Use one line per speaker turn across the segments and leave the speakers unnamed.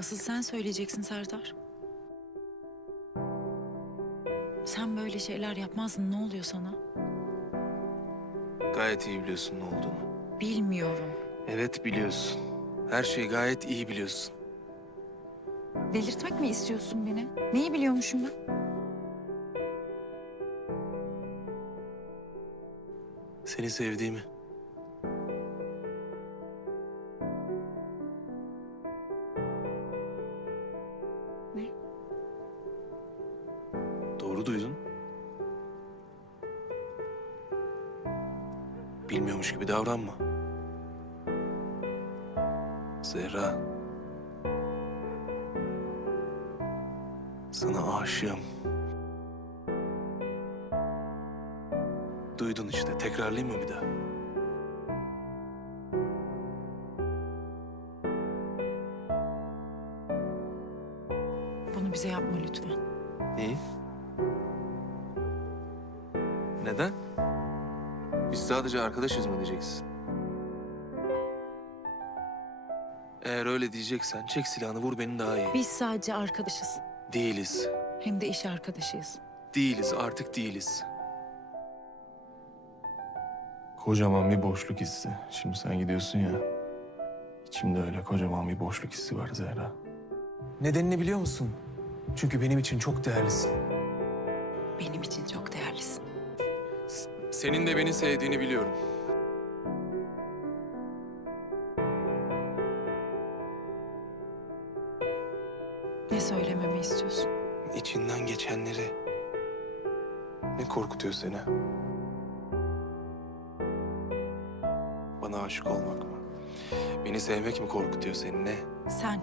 Asıl sen söyleyeceksin Serdar. Sen böyle şeyler yapmazdın. Ne oluyor sana?
Gayet iyi biliyorsun ne olduğunu.
Bilmiyorum.
Evet biliyorsun. Her şeyi gayet iyi biliyorsun.
Delirtmek mi istiyorsun beni? Neyi biliyormuşum ben?
Seni sevdiğimi. Doğru duydun. Bilmiyormuş gibi davranma. Zehra. Sana aşığım. Duydun işte. Tekrarlayayım mı bir daha?
Bunu bize yapma lütfen.
İyi. Neden? Biz sadece arkadaşız mı diyeceksin? Eğer öyle diyeceksen çek silahını vur beni daha iyi.
Biz sadece arkadaşız.
Değiliz.
Hem de iş arkadaşıyız.
Değiliz artık değiliz.
Kocaman bir boşluk hissi. Şimdi sen gidiyorsun ya. İçimde öyle kocaman bir boşluk hissi var Zehra.
Nedenini biliyor musun? Çünkü benim için çok değerlisin.
Benim için çok değerlisin.
Senin de beni sevdiğini biliyorum.
Ne söylememi istiyorsun?
İçinden geçenleri. Ne korkutuyor seni? Bana aşık olmak mı? Beni sevmek mi korkutuyor seni ne?
Sen.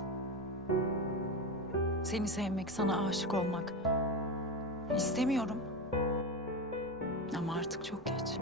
Seni sevmek, sana aşık olmak. İstemiyorum. Ama artık çok geç.